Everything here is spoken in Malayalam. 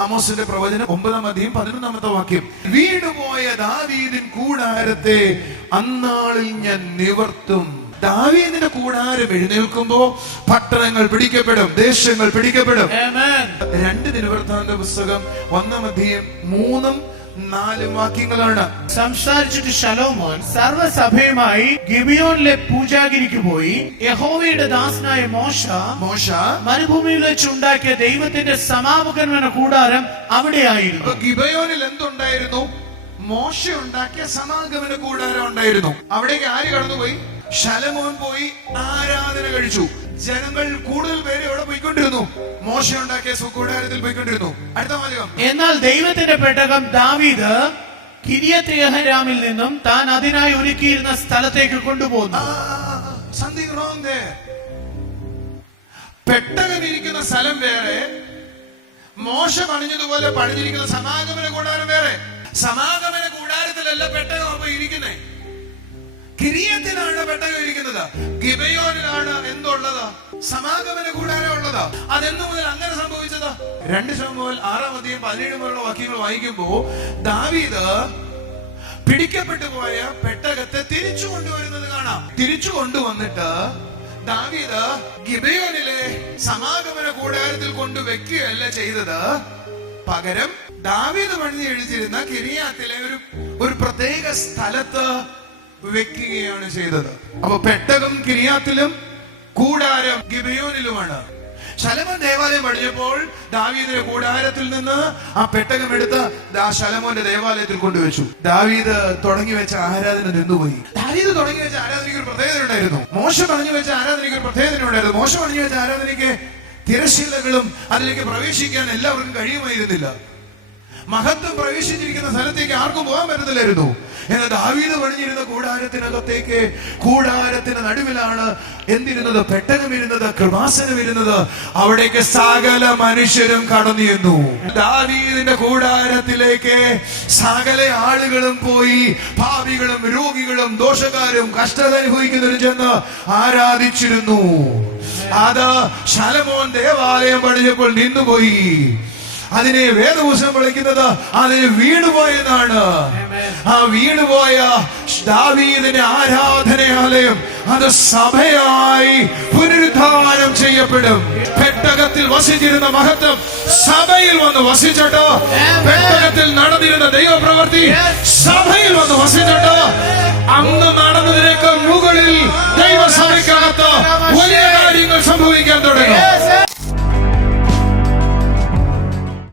ആമോസിന്റെ പ്രവചനം 9:11 വീണുപോയ ദാവീദിൻ കൂടാരത്തെ അന്നാളിൽ ഞാൻ നിവർത്തും. ദാവീദിന്റെ കൂടാരം എഴുന്നേൽക്കുമ്പോ പട്ടണങ്ങൾ പിടിക്കപ്പെടും, ദേശങ്ങൾ പിടിക്കപ്പെടും. 2 ദിനവൃത്താന്ത പുസ്തകം 1:3-4 വാക്യങ്ങളാണ്. സംസാരിച്ചിട്ട് ശലോമോൻ സർവ്വസഭയുമായി ഗിബിയോനിലെ പൂജാഗിരിക്ക് പോയി. യഹോവയുടെ ദാസനായ മോശ മരുഭൂമിയിൽ വെച്ചുണ്ടാക്കിയ ദൈവത്തിന്റെ സമാഗമന കൂടാരം അവിടെയായിരുന്നു. ഗിബിയോനിൽ എന്തുണ്ടായിരുന്നു? മോശ ഉണ്ടാക്കിയ സമാഗമന കൂടാരം ഉണ്ടായിരുന്നു. അവിടേക്ക് ആര് കടന്നുപോയി? ശലോമോൻ പോയി ആരാധന കഴിച്ചു. ജനങ്ങൾ കൂടുതൽ പേര് എവിടെ പോയിക്കൊണ്ടിരുന്നു? മോശ ഉണ്ടാക്കിയ കൂടാരത്തിൽ പോയിക്കൊണ്ടിരുന്നു. അടുത്ത വാചകം. എന്നാൽ ദൈവത്തിന്റെ പെട്ടകം ദാവീദ് കിര്യത്ത് യെഹരാമിൽ നിന്നും താൻ അതിനായി ഒരുക്കിയിരുന്ന സ്ഥലത്തേക്ക് കൊണ്ടുപോകുന്നു. പെട്ടകം ഇരിക്കുന്ന സ്ഥലം വേറെ, മോശ പണിഞ്ഞതുപോലെ പണിഞ്ഞിരിക്കുന്ന സമാഗമന കൂടാരം വേറെ. സമാഗമന കൂടാരത്തിലല്ല പെട്ടകം അപ്പൊ ഇരിക്കുന്നേ, കിരിയത്തിലാണ് പെട്ടകം ഇരിക്കുന്നത്. ഗിബയോനിലാണ് എന്തുള്ളത്? സമാഗമന കൂടാരം ഉള്ളത്. അതെന്നു മുതൽ അങ്ങനെ സംഭവിച്ചത്? 2 ശമൂവേൽ 6:17 വാക്യങ്ങൾ വായിക്കുമ്പോ ദാവീദ് പിടിക്കപ്പെട്ടു പോയ പെട്ടകത്തെ തിരിച്ചു കൊണ്ടുവരുന്നത് കാണാം. തിരിച്ചു കൊണ്ടുവന്നിട്ട് ദാവീദ് ഗിബയോനിലെ സമാഗമന കൂടാരത്തിൽ കൊണ്ടുവെക്കുകയല്ല ചെയ്തത്. പകരം ദാവീദ് പണിത് എഴുതിയിരുന്ന കിരിയാത്തിലെ ഒരു പ്രത്യേക സ്ഥലത്ത് വെക്കുകയാണ് ചെയ്തത്. അപ്പൊ പെട്ടകം കിരിയാത്തിലും കൂടാരം ഗിബയോനിലുമാണ്. ശലോമോൻ ദേവാലയം പണിഞ്ഞപ്പോൾ ദാവീദിന്റെ കൂടാരത്തിൽ നിന്ന് ആ പെട്ടകം എടുത്ത് ശലോമോന്റെ ദേവാലയത്തിൽ കൊണ്ടുവച്ചു. ദാവീദ് തുടങ്ങി വെച്ച ആരാധന നിന്നുപോയി. ദാവീദ് തുടങ്ങി വെച്ച ആരാധനയ്ക്ക് ഒരു പ്രത്യേകത ഉണ്ടായിരുന്നു. മോശ പണിഞ്ഞു വെച്ച ആരാധനയ്ക്ക് ഒരു പ്രത്യേകത ഉണ്ടായിരുന്നു. മോശ പണിഞ്ഞു വെച്ച ആരാധനയ്ക്ക് തിരശ്ശീലകളും അതിലേക്ക് പ്രവേശിക്കാൻ എല്ലാവർക്കും കഴിയുമായിരുന്നില്ല. മഹത്വം പ്രവേശിച്ചിരിക്കുന്ന സ്ഥലത്തേക്ക് ആർക്കും പോകാൻ പറ്റത്തില്ലായിരുന്നു. എന്നാൽ ദാവീദ് പണിഞ്ഞിരുന്ന കൂടാരത്തിനകത്തേക്ക്, കൂടാരത്തിന് നടുവിലാണ് എന്തിരുന്നത്? പെട്ടകം ഇരുന്നത്, കൃപാസനം ഇരുന്നത്. അവിടേക്ക് സകല മനുഷ്യരും കടന്നു ചെന്നു. ദാവീദിന്റെ കൂടാരത്തിലേക്ക് സകല ആളുകളും പോയി. പാപികളും രോഗികളും ദോഷക്കാരും കഷ്ടത അനുഭവിക്കുന്നവരും ചെന്ന് ആരാധിച്ചിരുന്നു. അത് ശലോമോൻ ദേവാലയം പണിഞ്ഞപ്പോൾ നിന്നുപോയി. അതിനെ വേദപുസ്തകം വിളിക്കുന്നത് അതിന് വീണുപോയെന്നാണ്. ആ വീണുപോയ ദാവീദിന്റെ ആരാധനാലയം അത് സഭയായി പുനരുദ്ധാനം ചെയ്യപ്പെടും. പെട്ടകത്തിൽ വസിച്ചിരുന്ന മഹത്വം സഭയിൽ വന്ന് വസിച്ചിട്ട്, പെട്ടകത്തിൽ നടന്നിരുന്ന ദൈവപ്രവൃത്തി സഭയിൽ വന്ന് വസിച്ചിട്ട്, അന്ന് നടന്നതിനേക്കാൾ മുകളിൽ ദൈവസഭയ്ക്കകത്ത് വലിയ കാര്യങ്ങൾ സംഭവിക്കാൻ തുടങ്ങും.